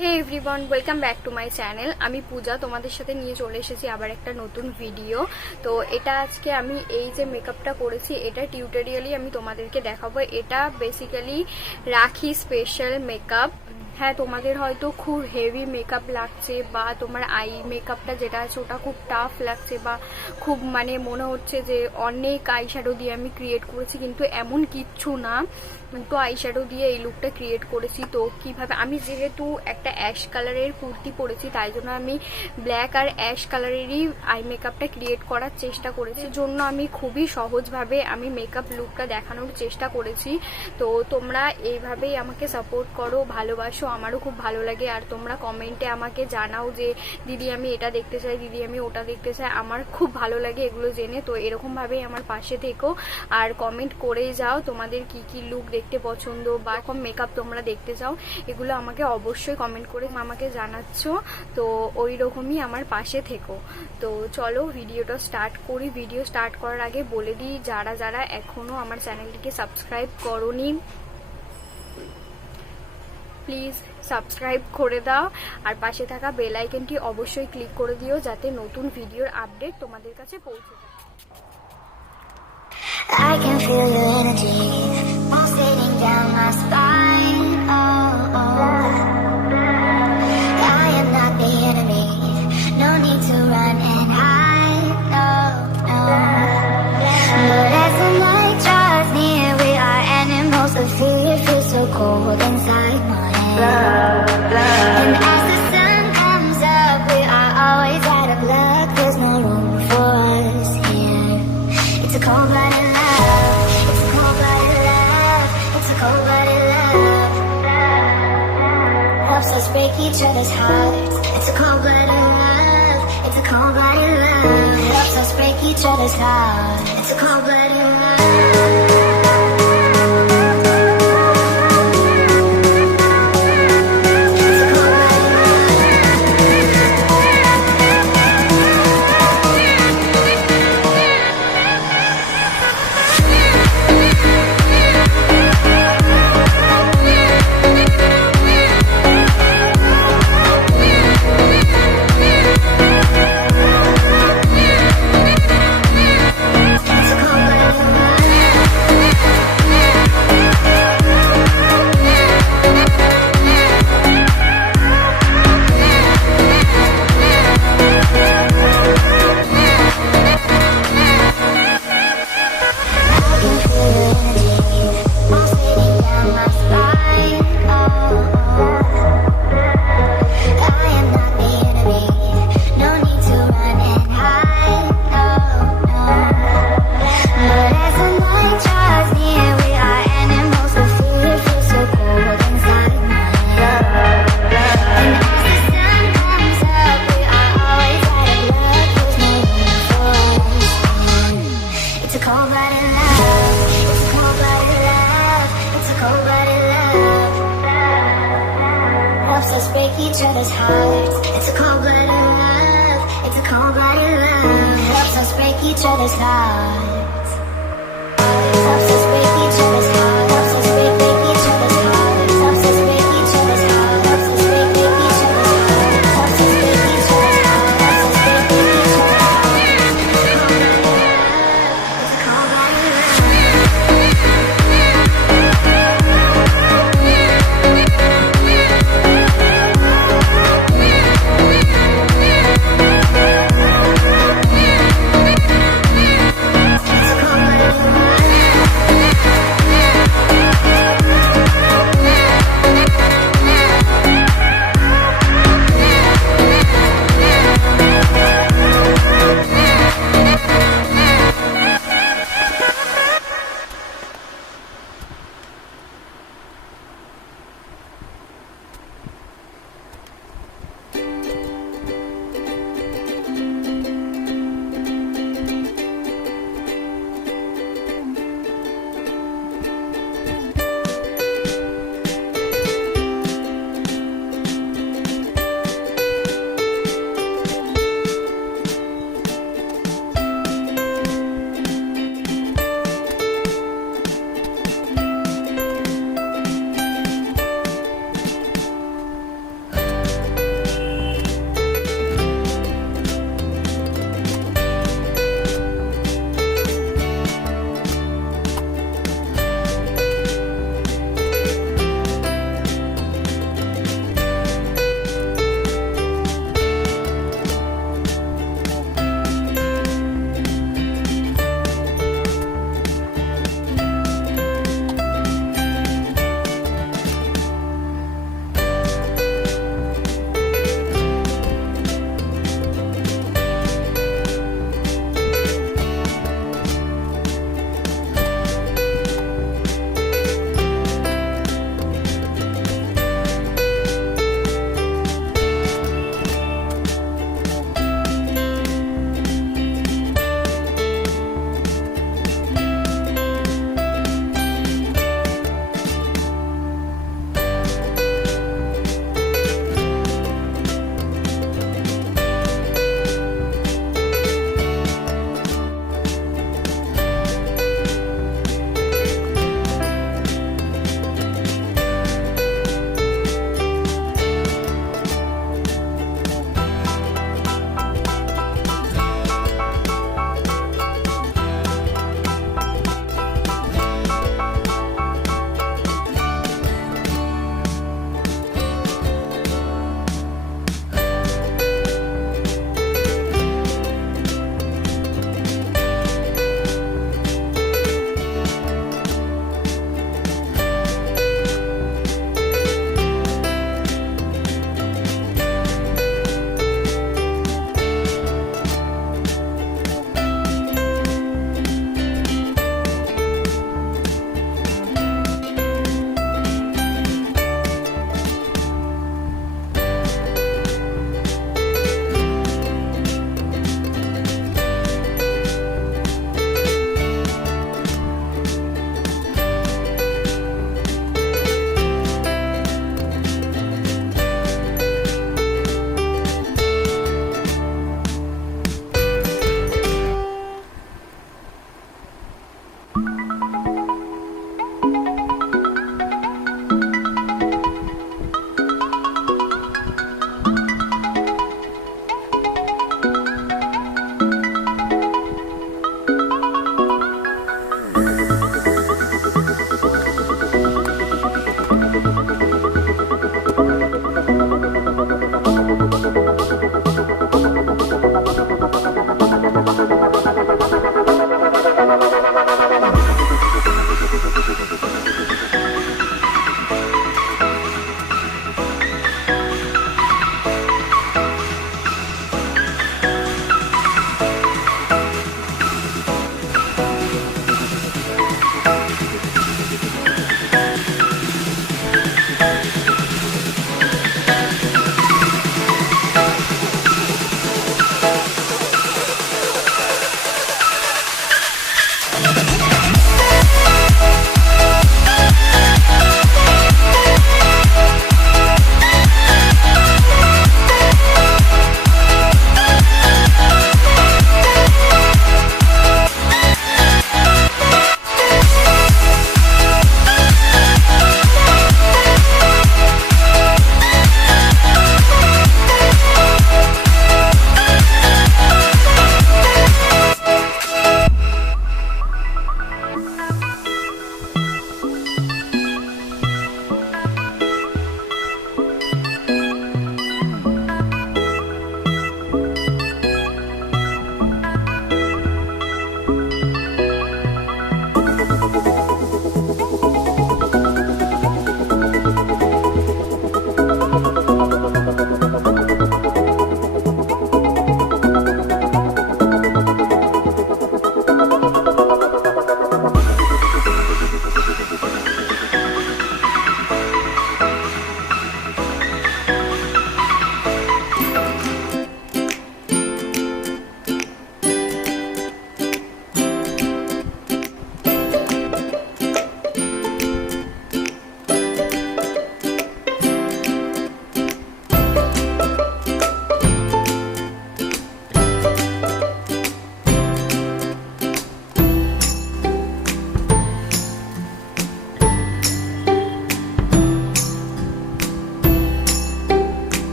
Hey everyone, welcome back to my channel. আমি পূজা, তোমাদের সাথে নিয়ে চলে এসেছি আবার একটা নতুন ভিডিও। তো এটা আজকে আমি এই যে মেকআপটা করেছি এটা টিউটোরিয়ালি আমি তোমাদেরকে দেখাবো। এটা বেসিক্যালি রাখি স্পেশাল মেকআপ। হ্যাঁ, তোমাদের হয়তো খুব হেভি মেকআপ লাগছে বা তোমার আই মেকআপটা যেটা আছে ওটা খুব টাফ লাগছে বা খুব মনে হচ্ছে যে অনেক আই শ্যাডো দিয়ে আমি ক্রিয়েট করেছি, কিন্তু এমন কিচ্ছু না। তো আই শ্যাডো দিয়ে এই লুকটা ক্রিয়েট করেছি। তো কিভাবে, আমি যেহেতু একটা অ্যাশ কালারের কুর্তি পরেছি তাই জন্য আমি ব্ল্যাক আর অ্যাশ কালারেরই আই মেকআপটা ক্রিয়েট করার চেষ্টা করেছি। জন্য আমি খুবই সহজভাবে আমি মেকআপ লুকটা দেখানোর চেষ্টা করেছি। তো তোমরা এইভাবেই আমাকে সাপোর্ট করো, ভালোবাসো, আমারও খুব ভালো লাগে। আর তোমরা কমেন্টে আমাকে জানাও যে দিদি আমি এটা দেখতে চাই, দিদি আমি ওটা দেখতে চাই। আমার খুব ভালো লাগে এগুলো জেনে। তো এরকমভাবেই আমার পাশে থেকো আর কমেন্ট করেই যাও তোমাদের কি কি লুক দেখতে পছন্দ বা এরকম মেকআপ তোমরা দেখতে চাও, এগুলো আমাকে অবশ্যই কমেন্ট করে আমাকে জানাচ্ছ। তো ওই রকমই আমার পাশে থেকো। তো চলো ভিডিওটা স্টার্ট করি। ভিডিও স্টার্ট করার আগে বলে দিই, যারা যারা এখনো আমার চ্যানেলটিকে সাবস্ক্রাইব করোনি প্লিজ সাবস্ক্রাইব করে দাও আর পাশে থাকা বেল আইকনটি অবশ্যই ক্লিক করে দিও যাতে নতুন ভিডিওর আপডেট তোমাদের কাছে পৌঁছে যায়। I can feel your energy pulsating down my spine. Oh, oh. I am not the enemy. No need to run and hide. No, no. But as the night draws near, we are animals of fear. Feels so cold inside my head. And as the sun comes up, we are always out of luck. There's no room for us here. It's a cold-blooded love. It's a cold-blooded love. It's a cold-blooded love. Helps us break each other's hearts. It's a cold-blooded love. It's a cold-blooded love. Helps us break each other's hearts. It's a cold-blooded love. Break each other's hearts. It's a cold-blooded love. It's a cold-blooded love. Helps us break each other's hearts. Helps us break each other's hearts. Helps us break each other's hearts. Helps us break each other's hearts. Helps us break each other's hearts. Helps us break each other's hearts. Helps us break each other's hearts. It's a cold-blooded love. It's a cold-blooded love.